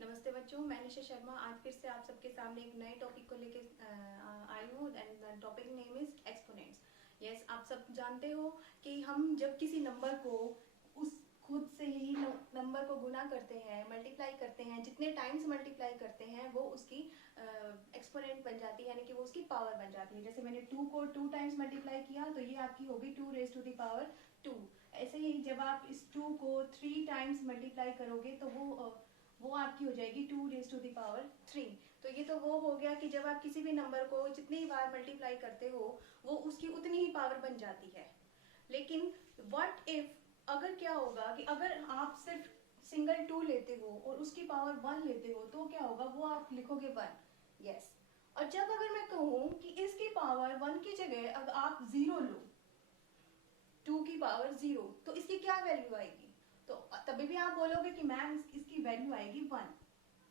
नमस्ते बच्चों, मैं निशा शर्मा आज फिर से आप सबके सामने एक नए टॉपिक को लेके आई हूँ and topic name is exponents. Yes, आप सब जानते हो कि हम जब किसी नंबर को उस खुद से ही नंबर को गुना करते हैं, मल्टीप्लाई करते हैं, जितने टाइम्स मल्टीप्लाई करते हैं वो उसकी एक्सपोनेंट बन जाती है, यानी कि वो उसकी पावर बन जाती है। जैसे मैंने 2 को 2 टाइम्स मल्टीप्लाई किया तो ये आपकी होगी 2 रेज टू द पावर 2। ऐसे ही जब आप इस 2 को 3 टाइम्स मल्टीप्लाई करोगे तो वो आपकी हो जाएगी 2 रेज टू द पावर 3। तो ये तो वो हो गया कि जब आप किसी भी नंबर को जितनी बार मल्टीप्लाई करते हो वो उसकी उतनी ही पावर बन जाती है। लेकिन व्हाट इफ, अगर क्या होगा कि अगर आप सिर्फ सिंगल 2 लेते हो और उसकी पावर 1 लेते हो तो क्या होगा, वो आप लिखोगे 1। यस, और जब अगर मैं कहूँ कि इसकी पावर 1 की जगह अगर आप 0 लो, 2 की पावर 0, तो इसकी क्या वैल्यू आएगी? तो तभी भी आप बोलोगे कि मैम इसकी वैल्यू आएगी 1।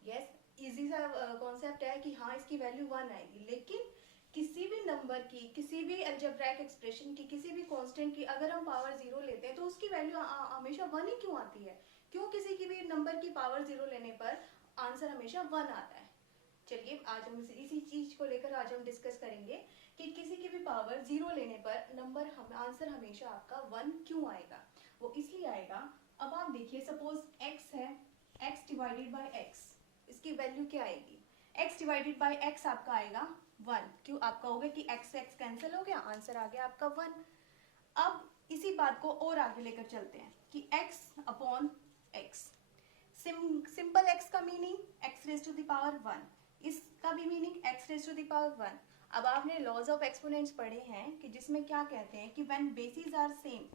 यस, इजी सा कॉन्सेप्ट है कि हाँ इसकी वैल्यू 1 आएगी। लेकिन किसी भी नंबर की, किसी भी अलजेब्राइक एक्सप्रेशन की, किसी भी कांस्टेंट की अगर हम पावर 0 लेते हैं तो उसकी वैल्यू हमेशा 1 ही क्यों आती है? क्यों किसी की भी नंबर की पावर 0 लेने पर आंसर हमेशा 1 आता है? चलिए आज हम इसी चीज को लेकर आज हम डिस्कस करेंगे कि किसी की भी पावर 0 लेने पर आंसर हमेशा आपका 1 क्यों आएगा। वो इसलिए आएगा, अब आप देखिए सपोज x है, x डिवाइडेड बाय x, इसकी वैल्यू क्या आएगी? x डिवाइडेड बाय x आपका आएगा 1। क्यों? आप कहोगे कि x से x कैंसिल हो गया, आंसर आ गया आपका 1। अब इसी बात को और आगे लेकर चलते हैं कि x upon x, simple x का meaning x raise to the power 1, इसका भी meaning x raise to the power 1। अब आपने लॉज ऑफ एक्सपोनेंट्स पढ़े हैं कि जिसमें क्या कहते हैं कि when bases are same,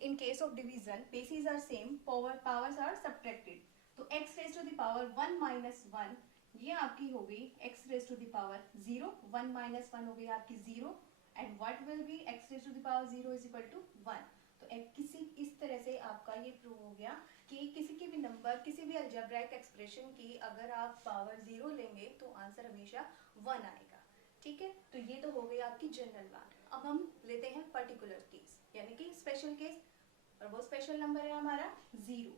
in case of division bases are same, powers are subtracted. तो x raise to the power 1 minus 1, ये आपकी हो गई x raise to the power 0, 1 minus 1 हो गई आपकी 0, and what will be x raise to the power 0 is equal to 1। तो किसी इस तरह से आपका ये प्रूव हो गया कि किसी की भी नंबर, किसी भी अलजेब्राइक एक्सप्रेशन की अगर आप पावर 0 लेंगे तो आंसर हमेशा 1 आएगा। ठीक है, तो ये तो हो गई आपकी जनरल बात। अब हम लेते हैं पर्टिकुलर केस, यानी कि स्पेशल केस, और वो स्पेशल नंबर है हमारा 0।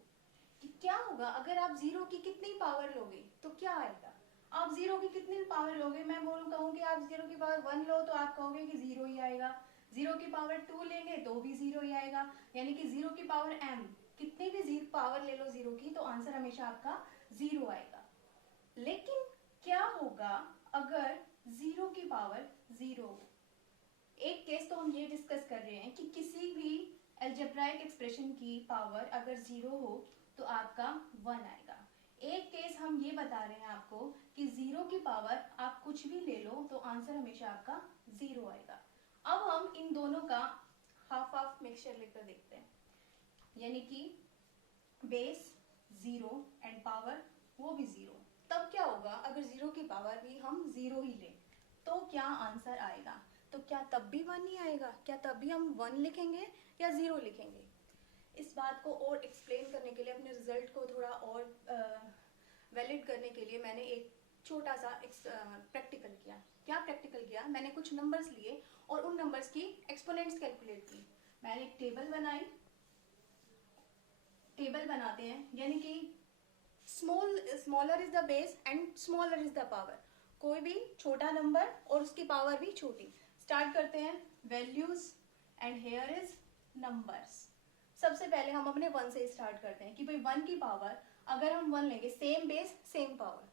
कि क्या होगा अगर आप 0 की कितनी पावर लोगे तो क्या आएगा? आप 0 की कितनी पावर लोगे? मैं कहूँ कि आप 0 की पावर 1 लो तो आप कहोगे कि 0 ही आएगा। 0 की पावर 2 लेंगे तो भी 0 ही आएगा, यानी कि 0 की पावर m, कितनी भी पावर ले लो 0 की तो आंसर हमेशा आपका 0 आएगा। लेकिन क्या होगा अगर 0 की पावर 0 हो? एक केस तो हम ये डिस्कस कर रहे हैं कि किसी भी अलजेब्राइक एक्सप्रेशन की पावर अगर 0 हो तो आपका 1 आएगा। एक केस हम ये बता रहे हैं आपको कि 0 की पावर आप कुछ भी ले लो तो आंसर हमेशा आपका 0 आएगा। अब हम इन दोनों का हाफ हाफ मिक्सचर लेकर देखते हैं, यानी कि बेस 0 एंड पावर वो भी 0। तब क्या होगा अगर 0 की पावर भी हम 0 ही लें तो क्या आंसर आएगा? तो क्या तब भी 1 ही आएगा? क्या तब भी हम 1 लिखेंगे या 0 लिखेंगे? इस बात को और एक्सप्लेन करने के लिए, अपने रिजल्ट को थोड़ा और वैलिड करने के लिए मैंने एक छोटा सा प्रैक्टिकल किया। क्या प्रैक्टिकल किया? मैंने कुछ नंबर्स लिए और उन नंबर्स की एक्सपोनेंट्स कैलकुलेट की। मैंने एक टेबल बनाई, टेबल बनाते हैं यानी कि smaller is the base and smaller is the power. कोई भी छोटा नंबर और उसकी पावर भी छोटी। स्टार्ट करते हैं values and here is numbers. सबसे पहले हम अपने 1 से स्टार्ट करते हैं कि भाई 1 की पावर अगर हम 1 लेंगे, सेम बेस सेम पावर,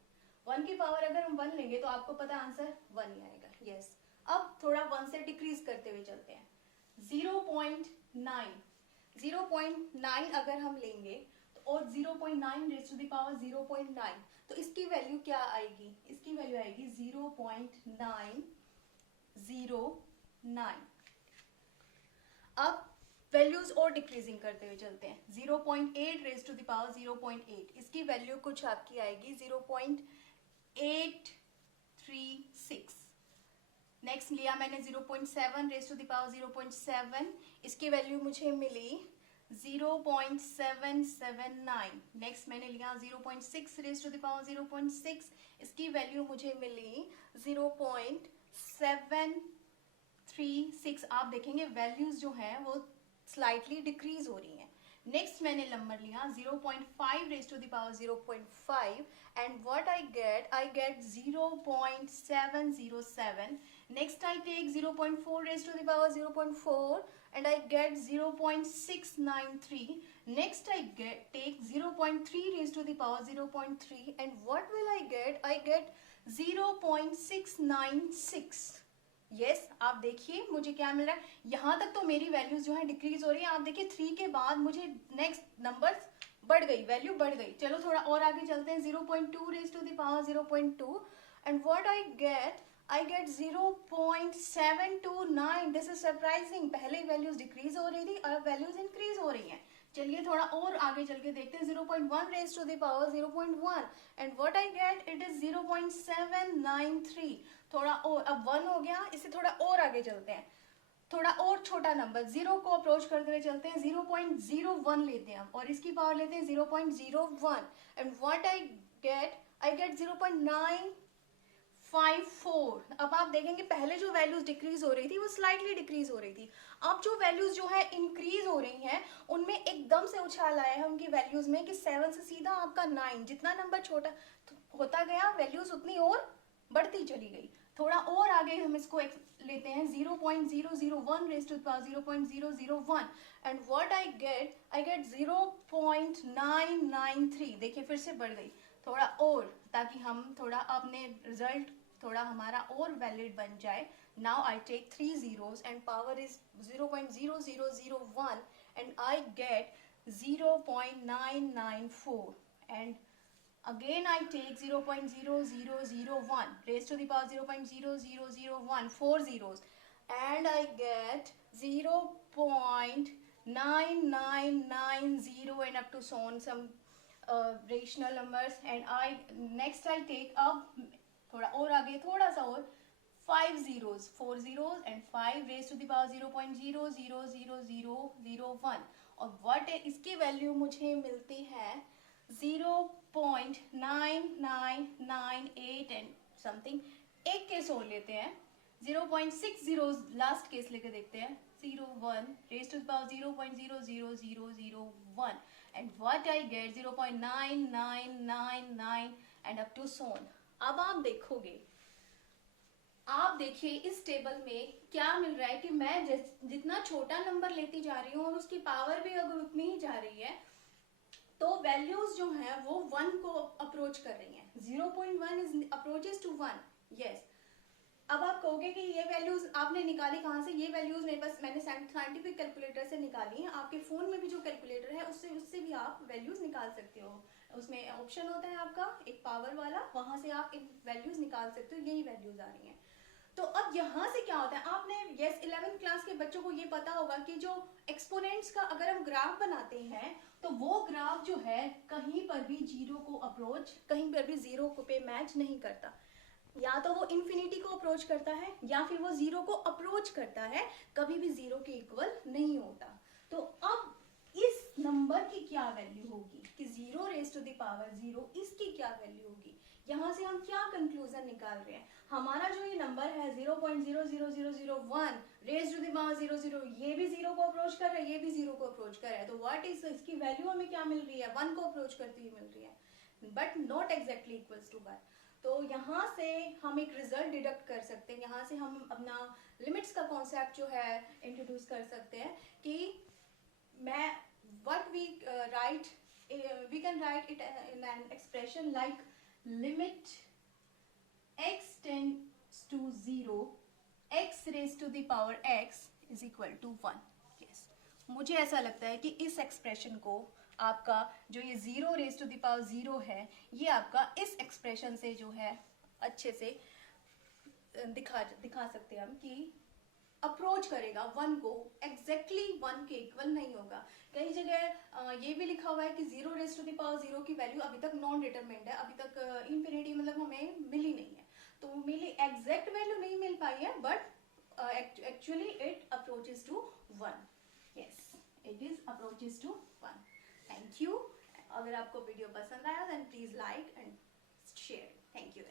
1 की पावर अगर हम 1 लेंगे तो आपको पता आंसर 1 ही आएगा। यस, अब थोड़ा 1 से डिक्रीज करते हुए चलते हैं। 0.9, 0.9 अगर हम लेंगे और 0.9 रेज टू द पावर 0.9, तो इसकी वैल्यू क्या आएगी? इसकी वैल्यू आएगी 0.909। अब वैल्यूज और डिक्रीजिंग करते हुए चलते हैं। 0.8 रेज टू द पावर 0.8, इसकी वैल्यू कुछ आपकी आएगी 0.836। नेक्स्ट लिया मैंने 0.7 रेज टू द पावर 0.7, इसकी वैल्यू मुझे मिली 0.779। नेक्स्ट मैंने लिया 0.6 रेज टू द पावर 0.6, इसकी वैल्यू मुझे मिली 0.736। आप देखेंगे वैल्यूज जो हैं वो स्लाइटली डिक्रीज हो रही हैं। नेक्स्ट मैंने नंबर लिया 0.5 raise to the power 0.5 and what I get 0.707. Next I take 0.4 raise to the power 0.4 and I get 0.693. Next I take 0.3 raised to the power 0.3 and what will I get? I get 0.696. yes, आप देखिए मुझे क्या मिल रहा है, यहाँ तक तो मेरी वैल्यूज जो है डिक्रीज हो रही है. आप देखिए 3 के बाद मुझे नेक्स्ट नंबर्स बढ़ गई, वैल्यू बढ़ गई. चलो थोड़ा और आगे चलते हैं. 0.2 raise to the power 0.2 and what I get 0.729. This is surprising. पहले वैल्यूज डिक्रीज हो रही थी और वैल्यूज इंक्रीज हो रही हैं. चलिए थोड़ा और आगे चल के देखते हैं. 0.1 raise to the power 0.1 and what I get it is 0.793. थोड़ा और, अब 1 हो गया, इससे थोड़ा और आगे चलते हैं. थोड़ा और छोटा नंबर 0 को अप्रोच करते हुए चलते हैं. 0.01 लेते हैं और इसकी पावर लेते हैं 0.01 एंड व्हाट आई गेट 0.954. अब आप देखेंगे पहले जो वैल्यूज डिक्रीज हो रही थी वो स्लाइटली डिक्रीज हो रही थी. अब जो वैल्यूज जो है इंक्रीज हो रही हैं उनमें एकदम से उछाल आया है उनकी वैल्यूज में कि 7 से सीधा आपका 9. जितना नंबर छोटा होता गया वैल्यूज उतनी और बढ़ती चली गई. थोड़ा और आगे हम इसको लेते हैं. 0.001 raise to the power 0.001 and what I get 0.993. देखिए फिर से बढ़ गई. थोड़ा और, ताकि हम थोड़ा अपने रिजल्ट थोड़ा हमारा और वैलिड बन जाए. Now I take 3 zeros and power is 0.0001 and I get 0.994 and again I take 0.0001 raised to the power 0.0001, 4 zeros and I get 0.9990 and up to so on some rational numbers and next I take अब थोड़ा और आगे, थोड़ा सा और 5 zeros, 4 zeros and 5 raised to the power 0.000001 और what इसकी value मुझे मिलती है 0.9998 एंड समथिंग. एक केस और लेते हैं. 0.60 लास्ट केस लेके देखते हैं. 01 raised to the power 0.00001 and what I get 0.9999 and up to so on. अब आप देखिए इस टेबल में क्या मिल रहा है कि मैं जितना छोटा नंबर लेती जा रही हूँ और उसकी पावर भी अगर उतनी ही जा रही है तो वैल्यूज जो हैं वो 1 को अप्रोच कर रही हैं. 0.1 इज अप्रोचेस टू 1. यस. अब आप कहोगे कि ये वैल्यूज आपने निकाली कहाँ से? ये वैल्यूज मेरे पास मैंने साइंटिफिक कैलकुलेटर से निकाली हैं. आपके फोन में भी जो कैलकुलेटर है उससे भी आप वैल्यूज निकाल सकते हो. उसमें ऑप्शन होता है आपका एक पावर वाला, वहां से आप वैल्यूज निकाल सकते हो. यही वैल्यूज आ रही हैं. तो अब यहाँ से क्या होता है, आपने 11th क्लास के बच्चों को ये पता होगा कि जो एक्सपोनेंट्स का अगर हम ग्राफ बनाते हैं तो वो ग्राफ जो है कहीं पर भी जीरो को अप्रोच, कहीं पर भी जीरो को पे मैच नहीं करता. या तो वो इन्फिनिटी को अप्रोच करता है या फिर वो जीरो को अप्रोच करता है, कभी भी जीरो के इक्वल नहीं होता. तो अब इस नंबर की क्या वैल्यू होगी कि 0 रेज टू द पावर 0, इसकी क्या वैल्यू होगी? यहाँ से हम क्या कंक्लूजन निकाल रहे हैं? हमारा जो ये नंबर है 0.00001 रेज टू द पावर 00, ये भी 0 को अप्रोच कर रहा है, ये भी 0 को अप्रोच कर रहा है. तो व्हाट इज इसकी वैल्यू हमें क्या मिल रही है? 1 को अप्रोच करती हुई मिल रही है, but not exactly equals to 1. तो यहाँ से हम एक रिजल्ट डिडक्ट कर सकते हैं. यहाँ से हम अपना लिमिट्स का कॉन्सेप्ट जो है इंट्रोड्यूस कर सकते हैं कि मैं what we write, we can write it in an expression like limit x tends to 0 x raised to the power x is equal to 1. yes, मुझे ऐसा लगता है कि इस एक्सप्रेशन को आपका जो ये 0 रेज टू द पावर 0 है ये आपका इस एक्सप्रेशन से जो है अच्छे से दिखा सकते हैं हम कि अप्रोच करेगा 1 को. एग्जैक्टली 1 के इक्वल नहीं होगा. कई जगह ये भी लिखा हुआ है कि 0 रेज टू द पावर 0 की वैल्यू अभी तक नॉन डिटरमिन्ड है, अभी तक इंफिनिटी मतलब हमें मिली नहीं है. तो मिली एग्जैक्ट वैल्यू नहीं मिल पाई है, but actually it approaches to 1. Yes, it is approaches to 1. थैंक यू. अगर आपको वीडियो पसंद आया then please like and share. Thank you.